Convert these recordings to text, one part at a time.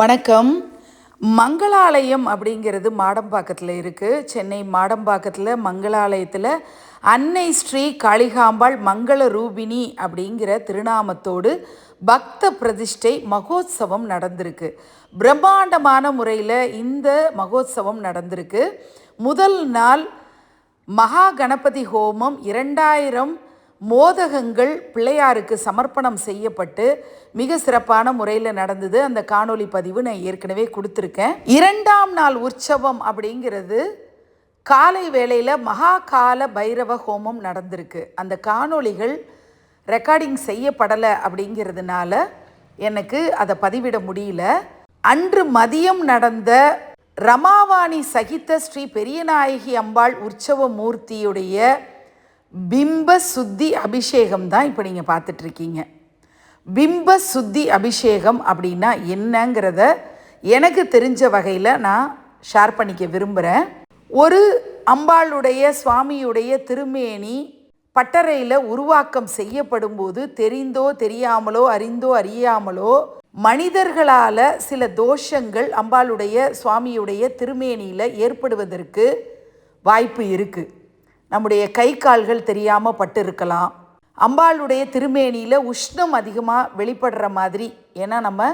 வணக்கம். மங்களாலயம் அப்படிங்கிறது மாடம்பாக்கத்தில் இருக்குது. சென்னை மாடம்பாக்கத்தில் மங்களாலயத்தில் அன்னை ஸ்ரீ காளிகாம்பாள் மங்கள ரூபிணி அப்படிங்கிற திருநாமத்தோடு பக்த பிரதிஷ்டை மகோத்சவம் நடந்திருக்கு. பிரம்மாண்டமான முறையில் இந்த மகோத்சவம் நடந்திருக்கு. முதல் நாள் மகா கணபதி ஹோமம் 2000 மோதகங்கள் பிள்ளையாருக்கு சமர்ப்பணம் செய்யப்பட்டு மிக சிறப்பான முறையில் நடந்தது. அந்த காணொளி பதிவு நான் ஏற்கனவே கொடுத்துருக்கேன். 2ஆம் நாள் உற்சவம் அப்படிங்கிறது காலை வேளையில் மகா கால பைரவ ஹோமம் நடந்திருக்கு. அந்த காணொளிகள் ரெக்கார்டிங் செய்யப்படலை அப்படிங்கிறதுனால எனக்கு அதை பதிவிட முடியல. அன்று மதியம் நடந்த ரமாவாணி சகித ஸ்ரீ பெரியநாயகி அம்பாள் உற்சவ மூர்த்தியுடைய பிம்ப சுத்தி அபிஷேகம் தான் இப்போ நீங்கள் பார்த்துட்ருக்கீங்க. பிம்ப சுத்தி அபிஷேகம் அப்படின்னா என்னங்கிறத எனக்கு தெரிஞ்ச வகையில் நான் ஷேர் பண்ணிக்க விரும்புகிறேன். ஒரு அம்பாளுடைய சுவாமியுடைய திருமேனி பட்டறையில் உருவாக்கம் செய்யப்படும் போது தெரிந்தோ தெரியாமலோ அறிந்தோ அறியாமலோ மனிதர்களால் சில தோஷங்கள் அம்பாளுடைய சுவாமியுடைய திருமேனியில் ஏற்படுவதற்கு வாய்ப்பு இருக்குது. நம்முடைய கை கால்கள் தெரியாமல் பட்டு இருக்கலாம். அம்பாளுடைய திருமேனியில் உஷ்ணம் அதிகமாக வெளிப்படுற மாதிரி, ஏன்னா நம்ம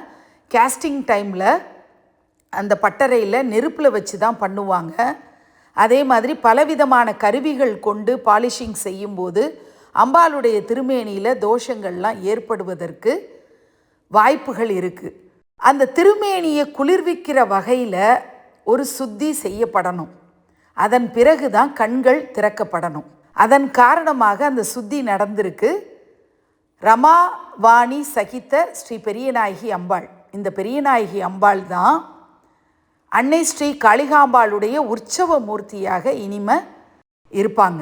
கேஸ்டிங் டைமில் அந்த பட்டறையில் நெருப்பில் வச்சு தான் பண்ணுவாங்க. அதே மாதிரி பலவிதமான கருவிகள் கொண்டு பாலிஷிங் செய்யும்போது அம்பாளுடைய திருமேனியில் தோஷங்கள்லாம் ஏற்படுவதற்கு வாய்ப்புகள் இருக்குது. அந்த திருமேனியை குளிர்விக்கிற வகையில் ஒரு சுத்தி செய்யப்படணும். அதன் பிறகு தான் கண்கள் திறக்கப்படணும். அதன் காரணமாக அந்த சுத்தி நடந்திருக்கு. ரமாவாணி சகித ஸ்ரீ பெரியநாயகி அம்பாள், இந்த பெரியநாயகி அம்பாள் தான் அன்னை ஸ்ரீ காளிகாம்பாளுடைய உற்சவ மூர்த்தியாக இனிமே இருப்பாங்க.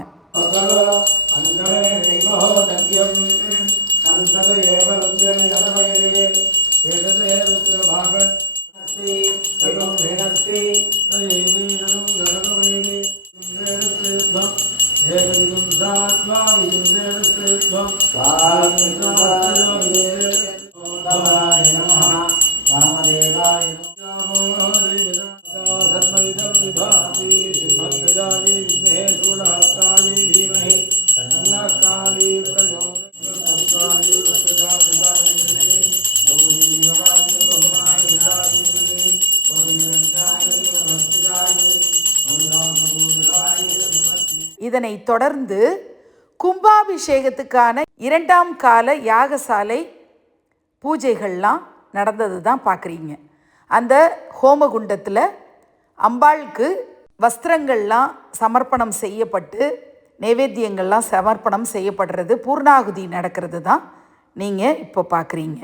இதனைத் தொடர்ந்து கும்பாபிஷேகத்துக்கான 2ஆம் கால யாகசாலை பூஜைகள்லாம் நடந்தது தான் பார்க்குறீங்க. அந்த ஹோமகுண்டத்தில் அம்பாளுக்கு வஸ்திரங்கள்லாம் சமர்ப்பணம் செய்யப்பட்டு நைவேத்தியங்கள்லாம் சமர்ப்பணம் செய்யப்படுறது, பூர்ணாகுதி நடக்கிறது தான் நீங்கள் இப்போ பார்க்குறீங்க.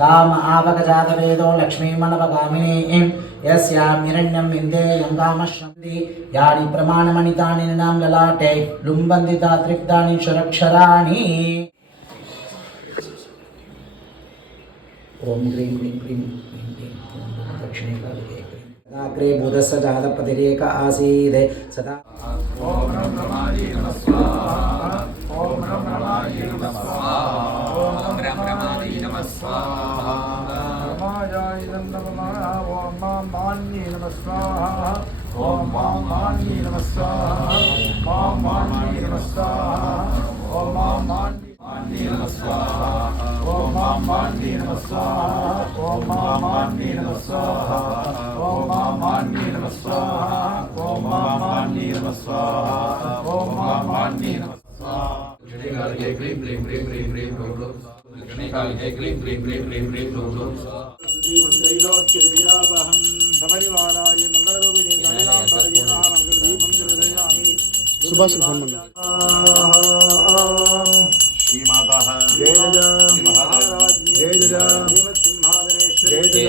ताम आवगजातवेदो लक्ष्मीमनवगामिनीं यस्यां हिरण्यं विन्देयं कामश्रन्ति यानि प्रमाणमणितानि निनां ललाटे लुम्बन्दिता त्रिक्तानि क्षरक्षराणि। ओम ह्रीं ह्रीं ह्रीं ह्रीं दक्षिणे काले अग्रे बुधस्य जातपतिरेक आसीत् सदा ओम रम रमायै नमः स्वाहा ओम रम रमायै नमः स्वाहा ओम रम रमायै नमः स्वाहा रमायै नमः ओम मान्यै नमः स्वाहा ओम मान्यै नमः स्वाहा ओम मान्यै नमः स्वाहा ओम मान्यै नमः स्वाहा ओम मान्यै नमः स्वाहा ओम मान्यै नमः स्वाहा ओम मान्यै नमः स्वाहा ओम मान्यै नमः स्वाहा ओम मान्यै नमः स्वाहा गणेकाल हे क्लीं क्लीं क्लीं क्लीं क्लीं ह्लूं ह्लूं गणेकाल हे क्लीं क्लीं क्लीं क्लीं क्लीं ह्लूं ह्लूं त्रैलोक्यविरावहं सपरिवाराय मंगलरूपिणे कालिकाम्बायै नमः मंगलदीपं दर्शयामि सुभाष श्री माता जय जय महाराज जय जय सिंहासनेश्वरी जय जय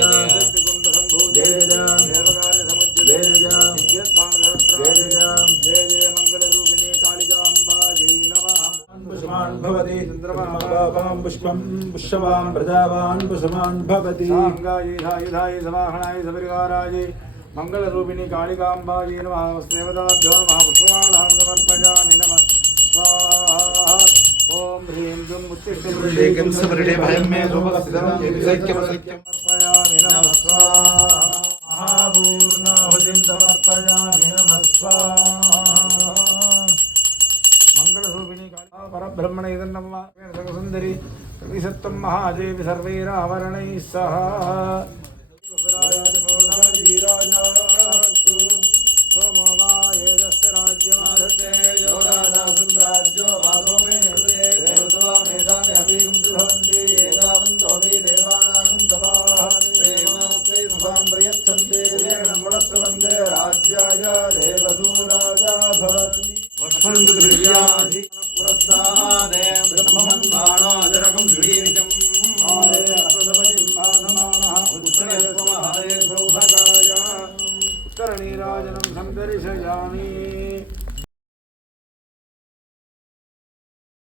कुंड शंभु जय जय देवकार्य समुद्र जय जय विद्युत्पान सहस्र जय जय जय जय मंगल रूपिणी कालिकाम्बा जय नमः पुष्पान् भवति चन्द्रमां पुष्पं पुष्पवान् प्रजावान् पुष्पान् भवति सांगायै धायुधाय समाहनाय सपरिवाराय मंगल रूपिणी कालिकाम्बा जय नमः देवताभ्यो नमः पुष्पमालां समर्पयामि नमः स्वाहा ओम ह्रीं दुं उत्तिष्ठे समृद्धे भयं मे रूपकसिद्धं सैक्यमसैक्यं समर्पयामि नमः स्वाहा महापूर्णाहुतिं समर्पयामि नमः स्वाहा मंगलरूपिणी कालिका परब्रह्मणे इदं नमः सुन्दरी त्रिसत्त्वं महादेवी सर्वैरावरणैः सह सोमो वा एतस्य राज्यमाधत्ते यो राजा सुन्द्राज्यो वासो मे हृदये देवत्वा मेधानि अभिगं भवन्ति एतावन्तोऽपि देवानां सभाः प्रेमात्रै सभां प्रयच्छन्ति तेन मुणस्तवन्ते राज्याय देवदूराजा भवन्ति वक्षन्तु दिव्याधि पुरस्तादे ब्रह्मन्माणादरकं श्रीनिकम् आरे अस्मदपतिम्बाधमानः उत्तरयस्वमहरे सौभगाय उत्तरनीराजनं सन्दर्शयामि